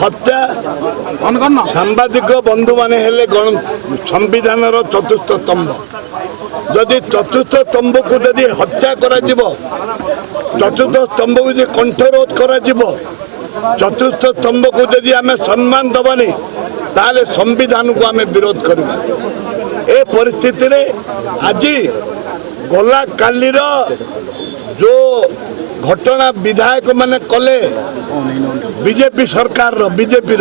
हत्या सांबादिक बंधु माने हेले संविधान चतुर्थ स्तंभ जदि चतुर्थ स्तंभ को यदि हत्या करा जिवो चतुर्थ स्तंभ को यदि कंठरोध करा जिवो चतुर्थ स्तंभ को यदि आम सम्मान दबानी ताले संविधान को आम विरोध करवा ए परिस्थिति रे आज गला कालीर जो घटना विधायक माने कले बीजेपी सरकार बीजेपी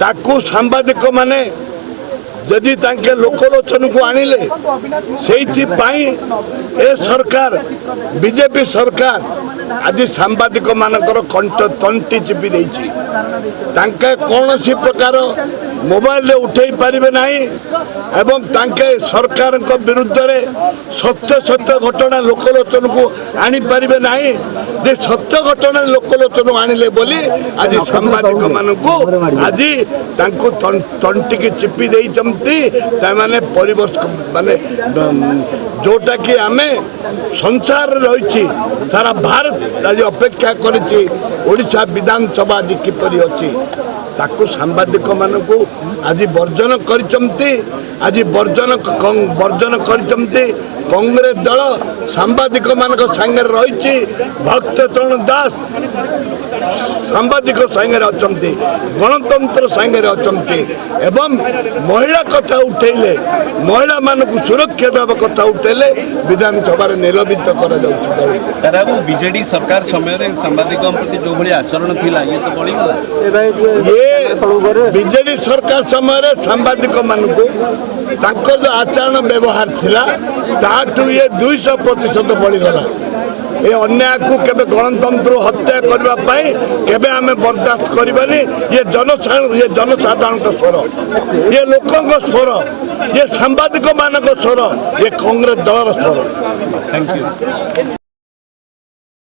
ताकू सांबादिक माने जदि तांके लोकलोचन को आनिले सेइथिपाई ए सरकार बीजेपी सरकार आज सांबादिक मानकर कंठ तंटी चिपी देछि तांके कौनसी प्रकार मोबाइल उठेई पारिबे नाही एवं तांके सरकार विरुद्ध रे सत्य सत्य घटना लोकलोचन को आनी पारिबे नाही जे सत्य घटना लोकलोचन आनिले बोली आज सांबादिक मानकु आज तांको तंटी की चिपी देइचंती ता माने परिवेश माने जोटा कि आमे संसार रही सारा भारत आज अपेक्षा करिछि ओडिशा विधानसभा आज किपरि अछि ताकू सांबादिक मानकु आज वर्जन करिचंती आज वर्जन करिचंती कांग्रेस दल सांबादिक मानक संगे रही भक्त चरण दास सांबादिक संगे अछंती गणतंत्र संगे अछंती एवं महिला कथा उठेले महिला मानक सुरक्षा देवा कथा उठेले विधानसभा निलंबित करा जाउछि बीजेडी सरकार समय सांबादिक प्रति जो भली आचरण थिला ये तो बढ़ीगला ये बीजेडी सरकार समय सांबादिक मानक तांकर जो आचरण व्यवहार थिला ताठू ये 200% बढ़ीगला ये अन्याय को केबे गणतंत्र हत्या करबा पाई केबे आमे बर्दाश्त करबानी ये जनसाधारण का स्वर ये लोकों का स्वर ये सांबादिक मानक स्वर ये कांग्रेस दल स्वर। Thank you.